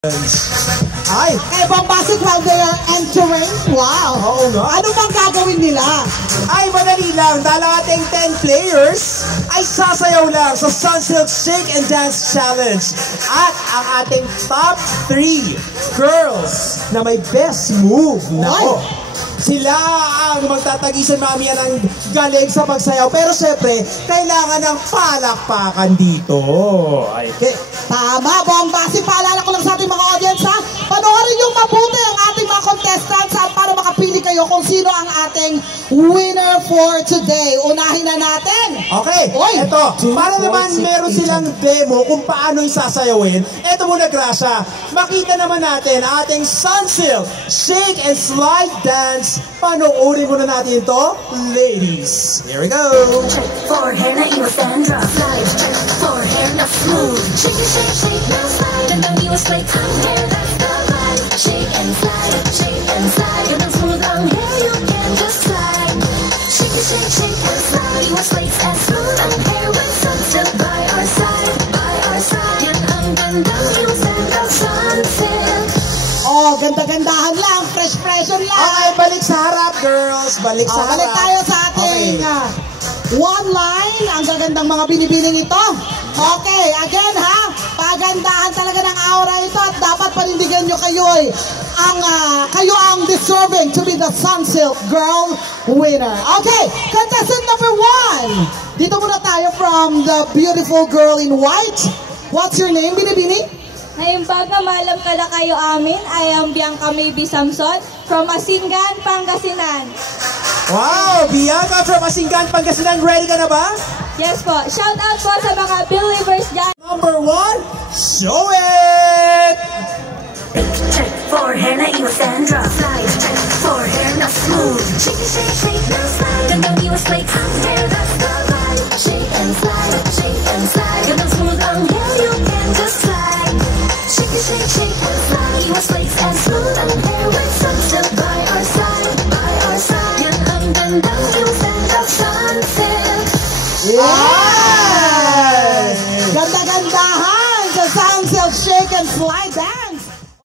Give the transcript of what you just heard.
Ay! Eh, bombastic while they are entering. Wow! Oo nga. Ano bang gagawin nila? Ay, madali lang. Dahil ang ating 10 players ay sasayaw lang sa Sunsilk Shake and Dance Challenge. At ang ating top 3 girls na may best move. Nako! Sila ang magtatagisan mamaya ng galing sa pagsayaw. Pero syempre, kailangan ng palakpakan dito. Ay, okay. Tama, bombastic. Paalala ko lang sa ating mga audience, ha? Panoorin yung mabuti ang ating mga contestants at para makapili kayo kung sino ang ating winner for today. Unahin na natin. Okay, eto. Para naman meron silang demo kung paano isasayawin. Eto muna, Gracia. Makita naman natin ang ating Sunsilk Shake and Slide Dance. Panoorin muna natin ito, ladies. Here we go. Check for hair na iwas and drop. Slide. Check for hair na smooth. Shake, shake, shake, now slide. Gandang iwas like ang hair, that's the vibe. Shake and slide, shake and slide. Gandang smooth ang hair, you can just slide. Shake, shake, shake and slide. Iwas like and smooth ang hair with Sunsilk by our side. By our side. Yan ang gandang iwas and drop Sunsilk. Oh, ganda-gandahan lang. Fresh-freshen lang. Okay, balik sa harap, girls. Balik sa harap. Balik tayo sa ating one line. Ang gagandang mga binibining ito. Okay, again ha. Pagandahan talaga ng aura ito at dapat panindigan nyo kayo kayo ang deserving to be the Sunsilk Girl winner. Okay, contestant number 1. Dito muna tayo from the beautiful girl in white. What's your name, Binibini? Naimbag na malam ka na kayo amin, I am Bianca Maybe Samson from Asingan, Pangasinan. Wow! Bianca from Asingan, Pangasinan. Ready ka na ba? Yes po. Shout out po sa mga believers dyan. Number 1, show it! Check for hair na iwas and drop. Slide. Check for hair na smooth. Shake, shake, shake, now slide. Gandang iwas like ang hair, that's the vibe. Shake and slide, shake and slide. Gandang smooth ang hair, you can just slide. Shake, shake, shake and slide. Iwas like and smooth ang hair with Sunsilk by our side. By our side. Yan ang gandang iwas and drop Sunsilk. Yeah!